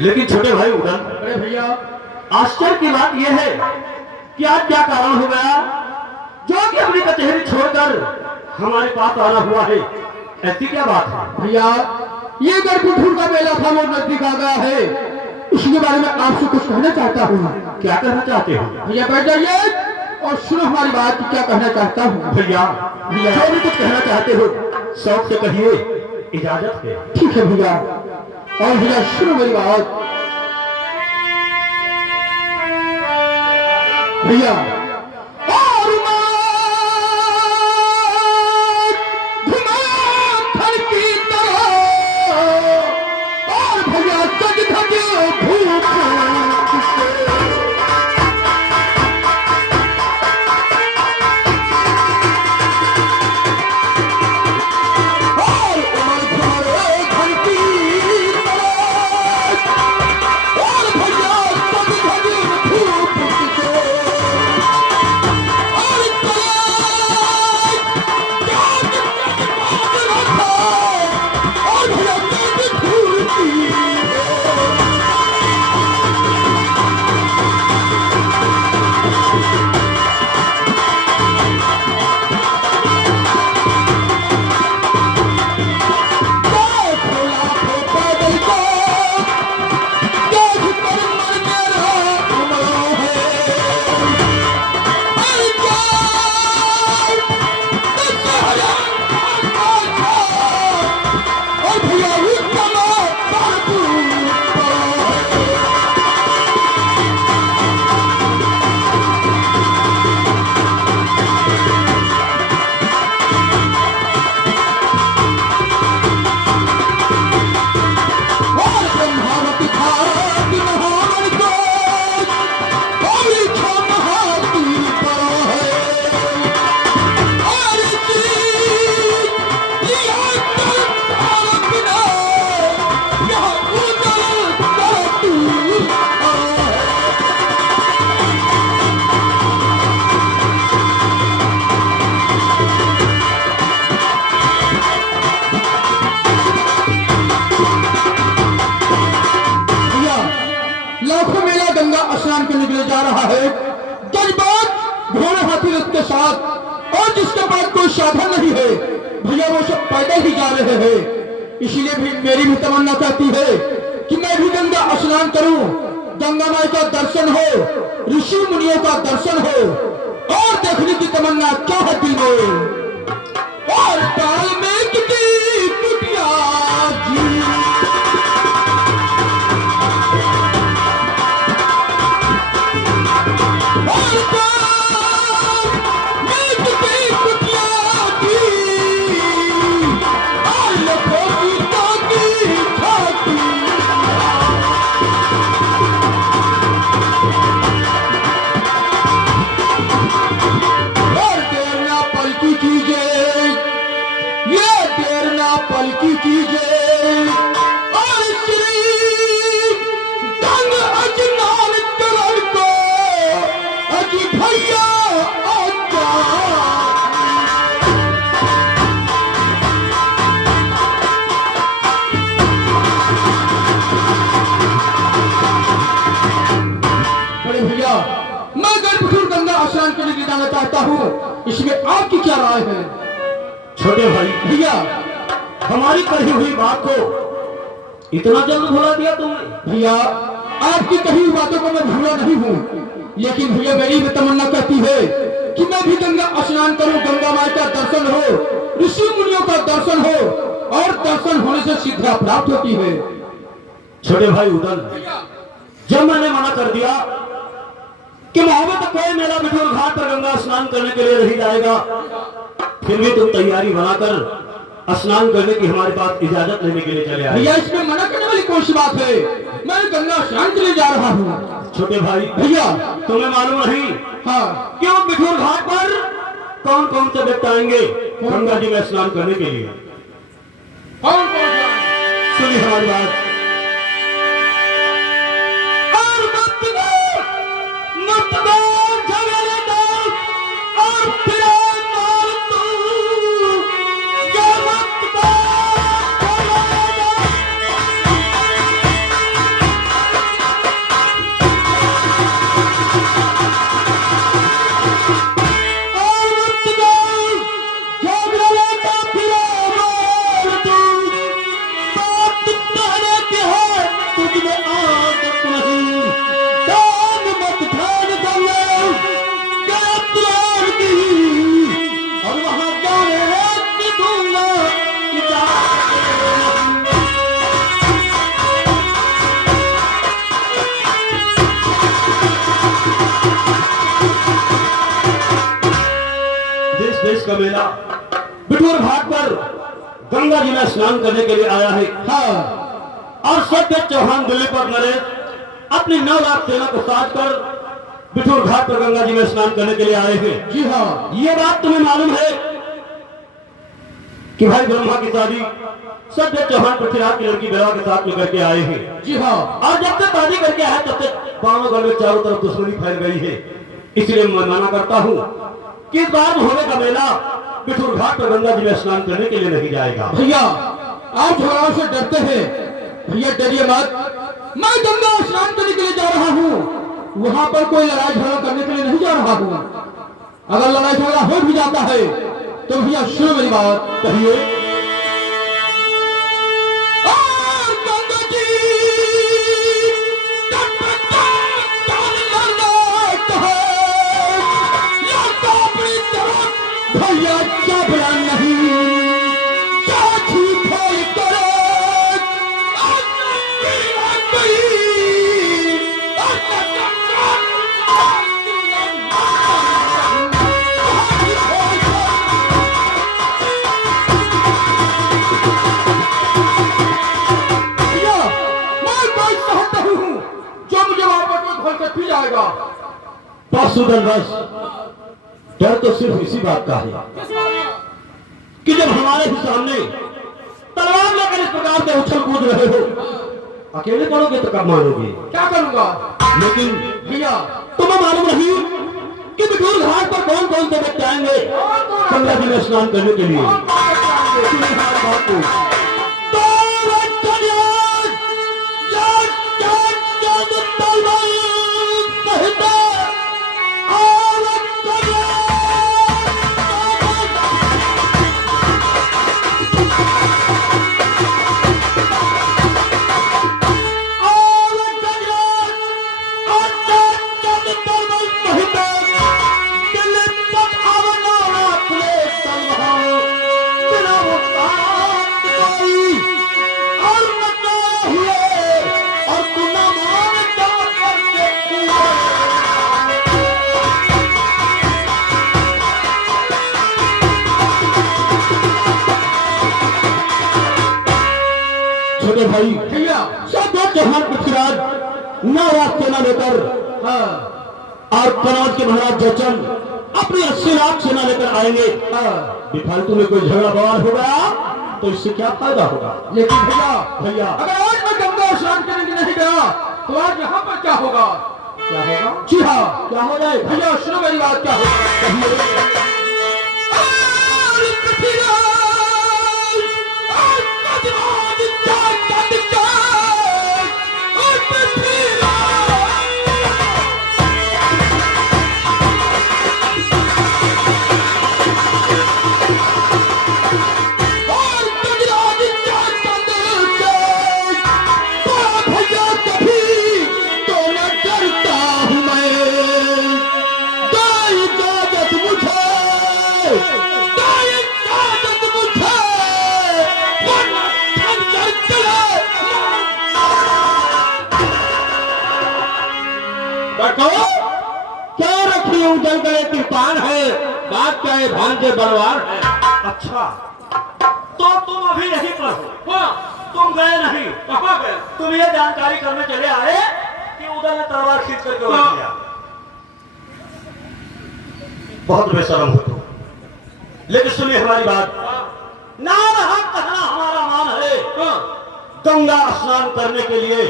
लेकिन छोटे भाई उड़न, अरे भैया आश्चर्य की बात यह है कि आज क्या कारण हो गया जो कि अपनी कचहरी छोड़कर हमारे पास आना हुआ है। ऐसी क्या बात है? भैया ये गढ़पुर का मेला था वो नजदीक आ गया है, इसके बारे में आपसे कुछ कहना चाहता हूँ। क्या कहना चाहते हो? भैया बैठ जाइए और सुनो हमारी बात कि क्या कहना चाहता हूँ। भैया जो भी कुछ कहना चाहते हो शौक से कहिए, इजाजत है। ठीक है भैया। और भैया सुनो मेरी बात। भैया और धुआं की तरह और भैया सज धज भूख स्नान करने के लिए जा रहा है। जज्बात घोड़े हाथी के साथ और जिसके पास कोई साधन नहीं है भैया वो सब पैदल ही जा रहे हैं। इसीलिए भी मेरी भी तमन्ना कहती है कि मैं भी गंगा स्नान करूं, गंगा माई का दर्शन हो, ऋषि मुनियों का दर्शन हो और देखने की तमन्ना क्या है दिल में। और काल में कितनी कुटिया जी पलकी कीजिए और श्री दंग अजनान करण को अजी भैया आजा। बड़े भैया मैं गढ़पुर गंगा स्नान के लिए जाना चाहता हूँ, इसमें आपकी क्या राय है? छोटे भाई भैया हमारी कही हुई बात को इतना जल्द भुला दिया तुमने? भैया आपकी कही हुई बातों को मैं भूला नहीं हूँ, लेकिन भैया मेरी भी तमन्ना कहती है कि मैं भी गंगा स्नान करूं, गंगा माई का दर्शन हो, ऋषि मुनियों का दर्शन हो और दर्शन होने से सिद्धियां प्राप्त होती है। छोटे भाई उदल, जब मैंने मना कर दिया कि मोहब्बत कोई मेला बिठूर घाट पर गंगा स्नान करने के लिए नहीं जाएगा, फिर भी तुम तैयारी बनाकर स्नान करने की हमारे पास इजाजत लेने के लिए चले आए। भैया इसमें मना करने वाली कौन सी बात है? मैं गंगा स्नान के लिए जा रहा हूँ। छोटे भाई भैया तुम्हें मालूम नहीं हाँ क्यों बिठूर घाट पर कौन कौन से व्यक्ति आएंगे गंगा जी में स्नान करने के लिए? कौन सुनिए हमारी बात। का मेला बिठूर घाट पर गंगा जी में स्नान करने के लिए आया है। हाँ, और सत्य चौहान दिल्ली पर नरेश अपनी 9 लाख सेना को साथ कर बिठूर घाट पर गंगा जी में स्नान करने के लिए आए हैं। जी हाँ, ये बात तुम्हें मालूम है कि भाई ब्रह्मा की शादी सत्य चौहान पृथ्वीराज की लड़की बेवा के साथ में करके आए हैं। जी हाँ, और जब तक शादी करके आए तब तक पावनगढ़ में चारों तरफ दुश्मनी फैल गई है। इसलिए मैं मना करता हूँ कि इस बार होने का मेला बिठूर घाट पर गंगा जी में स्नान करने के लिए नहीं जाएगा। भैया आप झगड़ाओं से डरते हैं, भैया डरिए मत। मैं गंगा स्नान करने के लिए जा रहा हूँ, वहां पर कोई लड़ाई झगड़ा करने के लिए नहीं जा रहा हूँ। अगर लड़ाई झगड़ा हो भी जाता है तो भैया सुनो मेरी बात। कहिए। गंगा जी तट पे ताली लड़ाता है, लड़का अपनी तरफ भैया चाबड़ा नहीं, चाची फोड़ करे जाएगा। बस उधर बस, डर तो सिर्फ इसी बात का है कि जब हमारे ही सामने तलवार लेकर इस प्रकार से उछल कूद रहे हो, अकेले पड़ोगे तो कब मारोगे? क्या करूंगा? लेकिन भैया तुम्हें मालूम नहीं कि बिठूर घाट पर कौन कौन से व्यक्ति आएंगे गंगा जी में स्नान करने के लिए। सुनिए हमारी बात को। छोटे भाई भैया सत्य चौहान पृथ्वीराज 9 लाख सेना लेकर हाँ और कनौज के महाराज जयचंद अपनी 80 लाख सेना लेकर आएंगे। हाँ, बेफालतू में कोई झगड़ा बवाल हो गया तो इससे क्या फायदा होगा? लेकिन भैया भैया अगर आज मैं गंगा स्नान करने के नहीं गया तो आज यहाँ पर क्या होगा? क्या होगा? जी हाँ, क्या हो जाएगा? भैया सुनो मेरी बात, क्या होगा? क्या रखी उजल गए कृपान है, बात क्या है भांजे बलवार है। अच्छा तो तुम अभी यहीं पर हो? हाँ, तुम गए नहीं? कहाँ गए? तुम ये जानकारी करने चले आए कि उधर ने तलवार खींच करके उड़ा दिया। बहुत बेशरम हो तुम। लेकिन सुनिए हमारी बात, नाम हक कहना हमारा मान है। गंगा स्नान करने के लिए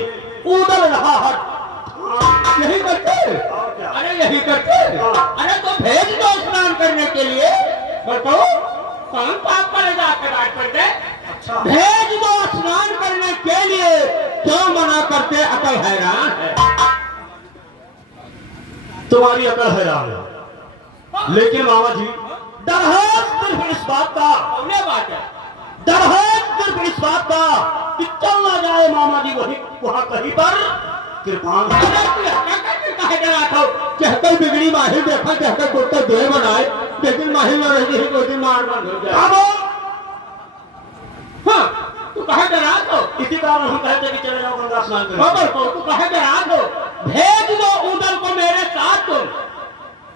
उधर रहा हट। यही करते? अरे यही करते? अरे तो भेज दो स्नान करने के लिए। बताओ कौन पाप पड़ेगा आपके घाट पर से? अच्छा भेज दो स्नान करने के लिए, क्यों मना करते? अकल हैरान है। तुम्हारी अकल हैरान है, लेकिन मामा जी डर है सिर्फ इस बात का। बात है, डर है सिर्फ इस बात का कि चल ना जाए मामा जी वही वहां कहीं पर कृपान। कहकर बिगड़ी माहिर देखा, कहकर कुत्ता दो बनाए, लेकिन माहिर में रही दो दिन मार बंद हो जाए। हाँ, तू कहे डरा तो इसी कारण हम कहते कि चले जाओ गंगा स्नान करने। तू कहे डरा दो, भेज दो उधर को मेरे साथ तुम।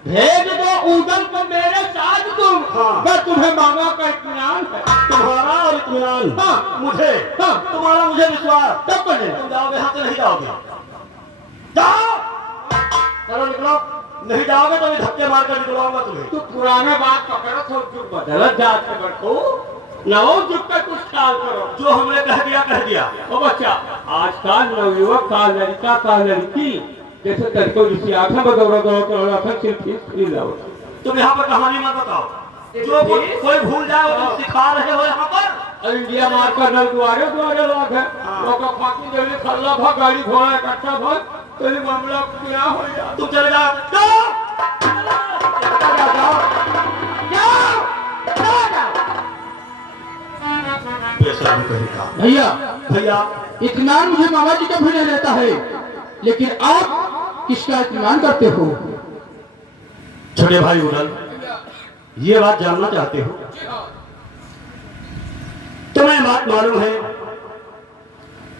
भेज दो उदल को मेरे साथ तुम। हाँ। मैं तुम्हें मामा का इत्मीनान है। तुम्हारा और इत्मीनान हाँ। मुझे, हाँ। तुम्हारा मुझे विश्वास। तब कर लेना। तुम जाओगे यहाँ से नहीं जाओगे? जाओ, चलो निकलो। नहीं जाओगे तो मैं धक्के मार कर निकलवाऊंगा तुम्हें। तू पुराना बात पकड़ो तो जो बदलत जात के बड़को नवो जुग का कुछ ख्याल करो। जो हमने कह दिया। ओ बच्चा, आजकल नवयुवक का लड़का का लड़की जैसे तरीको जिसकी आंखें बदौड़ा दो आंखें सिर्फ लाओ। तुम यहाँ पर कहानी मत बताओ। जो कोई भूल जाए वो तुम सिखा रहे हो यहाँ पर। इंडिया मार कर नल द्वारे लोग है। हाँ। लोग फाकी जल्दी खल्ला भा गाड़ी घोड़ा इकट्ठा भा तेरी मामला क्या हो गया। तुम चले जाओ। बेशर्म कहीं का। भैया भैया, इत्मीनान मुझे मामा जी का भी नहीं रहता है, लेकिन आप किसका इत्मीनान करते हो? छोटे भाई उदल, ये बात जानना चाहते हो? तुम्हें बात मालूम है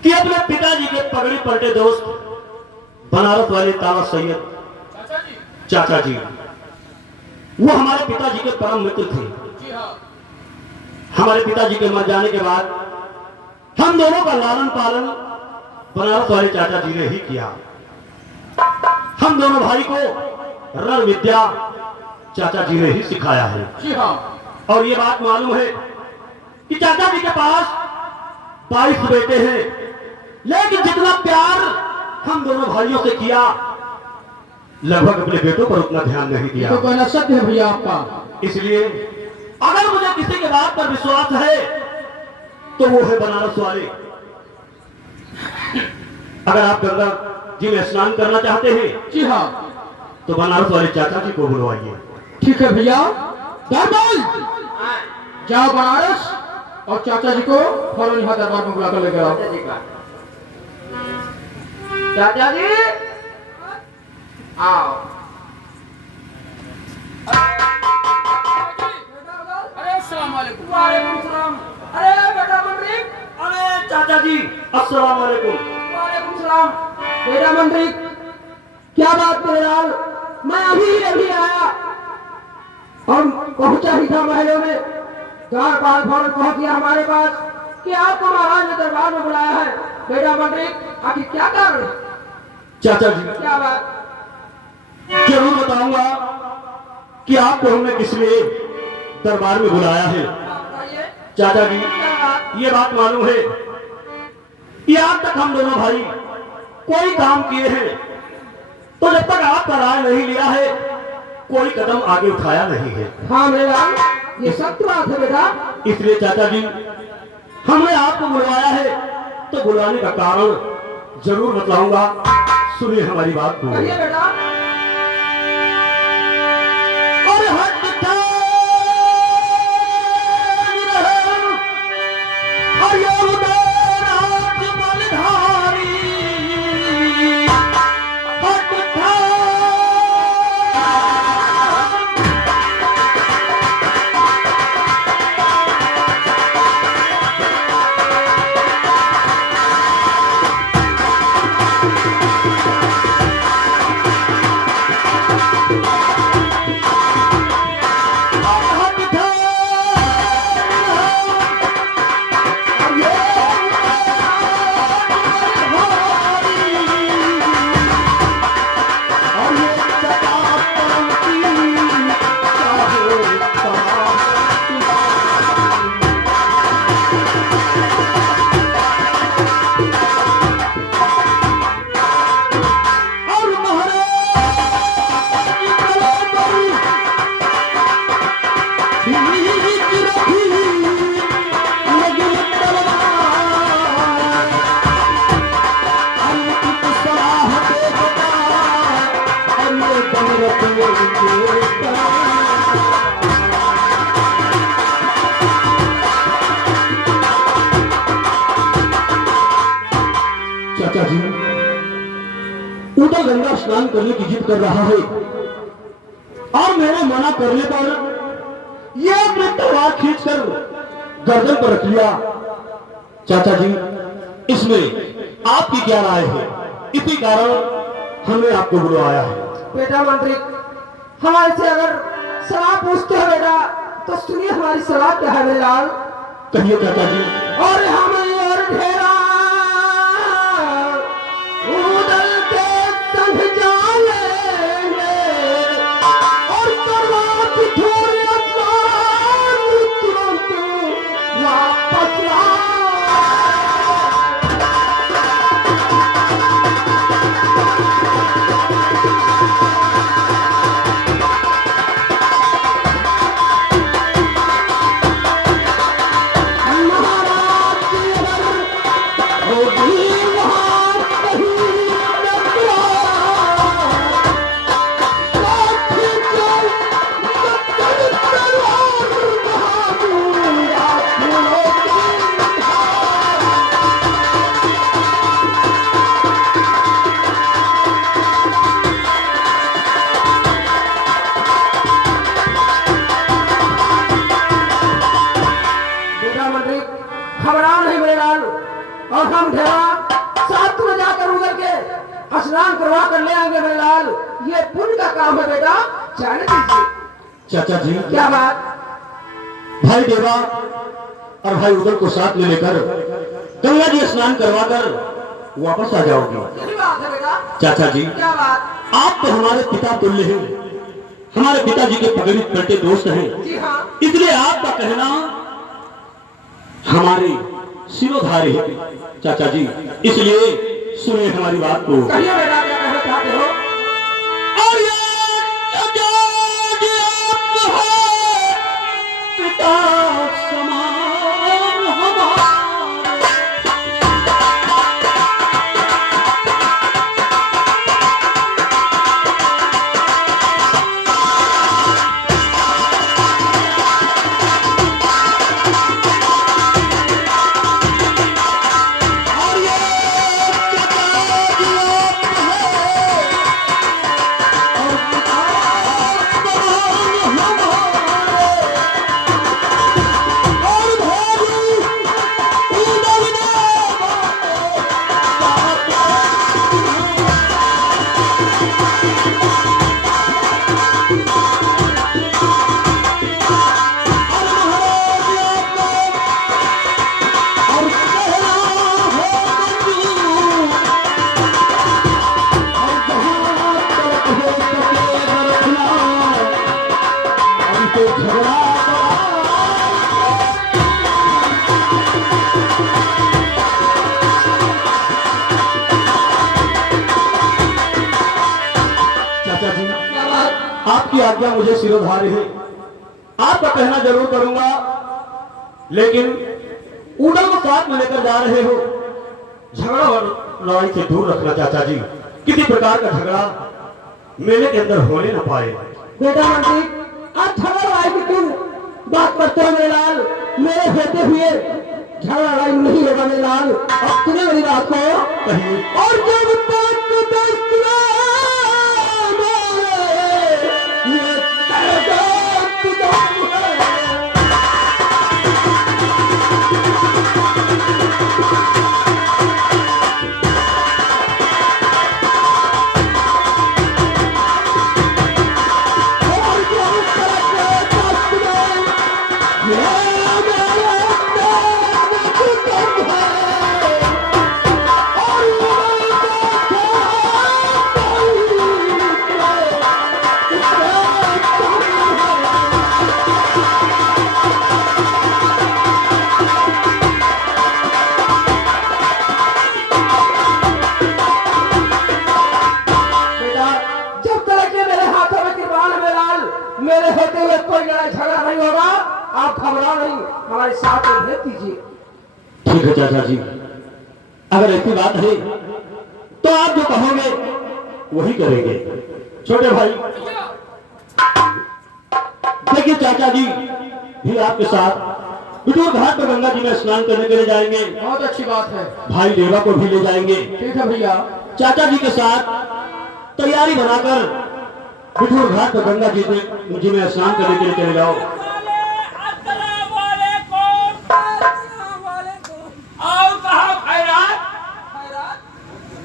कि अपने पिताजी के पगड़ी पलटे दोस्त बनारस वाले ताला सैयद चाचा जी, वो हमारे पिताजी के परम मित्र थे। हमारे पिताजी के मर जाने के बाद हम दोनों का लालन पालन बनारस वाले चाचा जी ने ही किया। हम दोनों भाई को रण विद्या चाचा जी ने ही सिखाया है। जी हाँ। और ये बात मालूम है कि चाचा जी के पास 22 बेटे हैं, लेकिन जितना प्यार हम दोनों भाइयों से किया, लगभग अपने बेटों पर उतना ध्यान नहीं दिया। तो कहना सत्य है भैया आपका। इसलिए अगर मुझे किसी के बात पर विश्वास है तो वो है बनारस वाले। अगर आप गंगा जी में स्नान करना चाहते हैं जी हाँ, तो बनारस वाले चाचा जी को बुलवाइए। ठीक है भैया। दरबार जाओ बनारस और चाचा जी को फौरन यहाँ दरबार में बुलाकर लेकर आओ। चाचा जी आओ। अरे अस्सलाम वालेकुम। वालेकुम सलाम। अरे बेटा मंडरिक। अरे चाचा जी, अस्सलाम वालेकुम। वालेकुम सलाम। बेटा मंडरिक, क्या बात तेराल? मैं अभी आया और पहुंचा ही था महलों में। द्वार पाल फौरन पहुंच गया हमारे पास कि आपको महाराज ने दरबार में बुलाया है। बेटा मंडरिक, आखिर क्या कारण है? चाचा जी, क्या बात? जरूर बताऊंगा कि आपको हमने किस लिए दरबार में बुलाया है। बताइए चाचा जी, क्या बात? ये बात मालूम है कि आज तक हम दोनों भाई कोई काम किए हैं तो जब तक आपका राय नहीं लिया है कोई कदम आगे उठाया नहीं है। हाँ मेरे लाल, ये सत्य बात है बेटा। इसलिए चाचा जी, हमने आपको बुलवाया है तो बुलाने का कारण जरूर बताऊंगा। सुनिए हमारी बात को। कहिए बेटा। और हट और ये उदाराज बलधारी हट चाचा जी, उधर गंगा स्नान करने की जिद कर रहा है और मेरे मना करने पर यह अपने तलवार खींचकर गर्दन पर रख लिया। चाचा जी, इसमें आपकी क्या राय है? इसी कारण हमने आपको बुलवाया है। बेटा मंत्री, हमारे से अगर सलाह पूछते हो बेटा तो सुनिए हमारी सलाह क्या है मेरे लाल। कहिए चाचा जी। और हम और ढेरा उदल के संग जालेंगे और करवा पिठोर असलान तुरंत वापस ला। और हम ढेरा साथ में जाकर उधर के स्नान करवा कर ले आएंगे मेरे लाल। ये पुण्य का काम है बेटा, जाने दीजिए। चाचा जी क्या बात? भाई देवा और भाई उदल को साथ में लेकर गंगा जी स्नान करवाकर वापस आ जाओगे। यही बात है बेटा। चाचा जी क्या बात? आप तो हमारे पिता तुल्य हैं, हमारे पिताजी के पगड़ी पलटे दोस्त हैं। जी हाँ। इसलिए आपका कहना हमारे शिरोधार्य है चाचा जी, इसलिए सुनिए हमारी बात को। कहिए बेटा क्या कहना चाहते हो? और ये चाचा जी आप हो पिता समान हमारे। आपकी आज्ञा मुझे सिरोधार्य है, आपका कहना जरूर करूंगा, लेकिन उड़न को साथ में लेकर जा रहे हो, झगड़ा और लड़ाई से दूर रखना चाचा जी। किसी प्रकार का झगड़ा मेले के अंदर होने न पाए। बेटा मंत्री आप झगड़ा लड़ाई की क्यों बात करते हो मेरे लाल? मेरे होते हुए झगड़ा लड़ाई नहीं होगा मेरे लाल। अब सुने मेरी बात को। कहिए। और जब तक मेरे होते हुए कोई लड़ाई झगड़ा नहीं होगा। आप घबराओ नहीं, हमारे साथ में भेज दीजिए। ठीक है चाचा जी, अगर ऐसी बात है तो आप जो कहोगे वही करेंगे। छोटे भाई देखिए, चाचा जी भी आपके साथ बिठूर घाट पर गंगा जी में स्नान करने के लिए जाएंगे। बहुत अच्छी बात है। भाई देवा को भी ले जाएंगे। ठीक है भैया। चाचा जी के साथ तैयारी बनाकर बिठूर घाट पर गंगा जी में स्नान करने के लिए चले जाओ।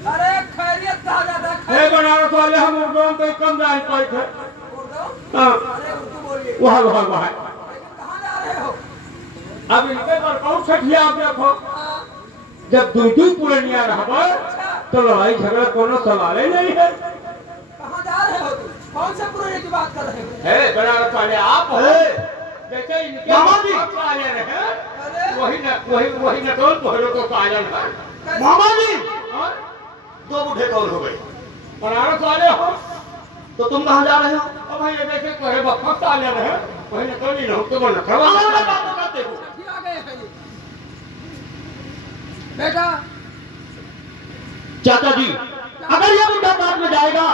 अरे खैरियत कहा जाता है। बनारस वाले हम उर्दू में कम जान पाए थे। वह वह वह कहाँ जा रहे हो? अब इनके पर कौन सठिया आप देखो जब दूधू पुरनिया रहबा तो लड़ाई झगड़ा कोनो सवाल ही नहीं है। कहाँ जा रहे हो तुम? कौन से पुराने की बात कर रहे हो? है बनारस वाले आप हो जैसे इनके मामा जी। काजल है अरे वही नटोल पहलो को काजल है। मामा जी और दो बूढ़े कौन हो गए? बनारस वाले हो तो तुम कहाँ जा रहे हो? अब भाई ये जैसे कोई बफा काजल है वही नटोल ही हो तो बोल हमारे बात करते हो। फिर आ गए हैं ये। बेटा चाचा जी अगर ये बुढ़ा बाद में जाएगा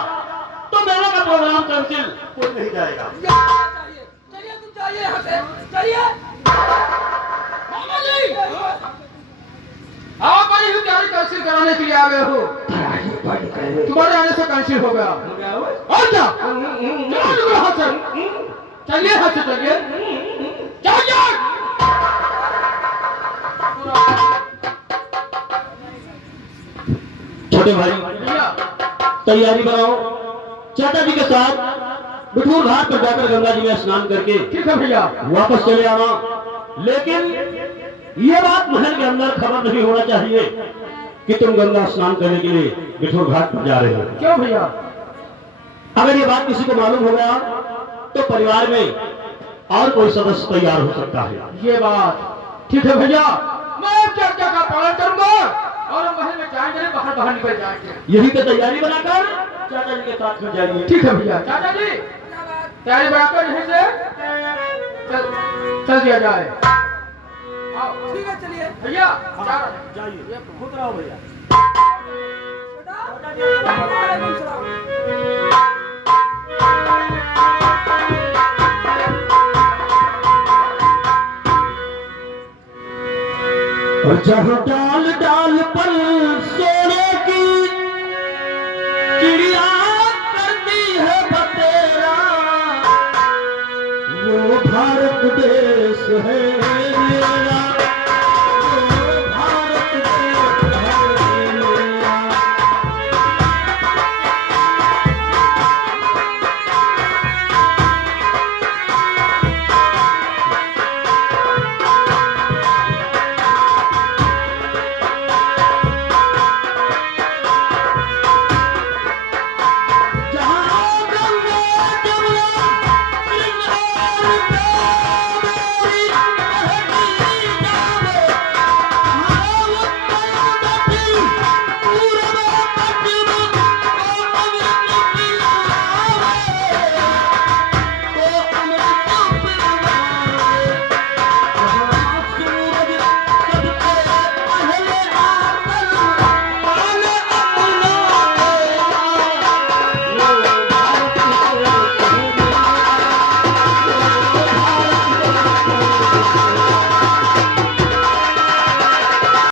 तो मेले का प्रोग्राम कैंसिल कोई नहीं जाएगा। ये चाहिए, चलिए तुम जाइए यहाँ से, चलिए। मामा जी आप बड़ी ही तैयारी कैंसिल कराने के लिए आ गए हो। तुम्हारे आने से कैंसिल हो गया और क्या चलो यहाँ से चलिए यहाँ से चलिए चलिए छोटे भाई भैया तैयारी बनाओ। चाचा जी के साथ बिठूर घाट पर जाकर गंगा जी में स्नान करके ठीक है भैया वापस चले आना। लेकिन ये बात महल के अंदर खबर नहीं होना चाहिए कि तुम गंगा स्नान करने के लिए बिठूर घाट पर जा रहे हो। क्यों भैया अगर ये बात किसी को मालूम हो गया तो परिवार में और कोई सदस्य तैयार हो सकता है। ये बात ठीक है भैया मैं चर्चा का पालन करूंगा और हम महल में जाएंगे बाहर बाहर निकल जाएंगे। यही तो तैयारी बनाकर चाचा जी के साथ में जाइए। ठीक है भैया चाचा जी क्या बात? तैयारी बनाकर यहीं से चल दिया जाए। आओ ठीक है, चलिए। भैया जा रहे हैं। जाइए खुद रहो भैया। बेटा, वालेकुम सलाम। और जहाँ डाल डाल पर सोने की चिड़िया करती है बतेरा वो भारत देश है मेरा।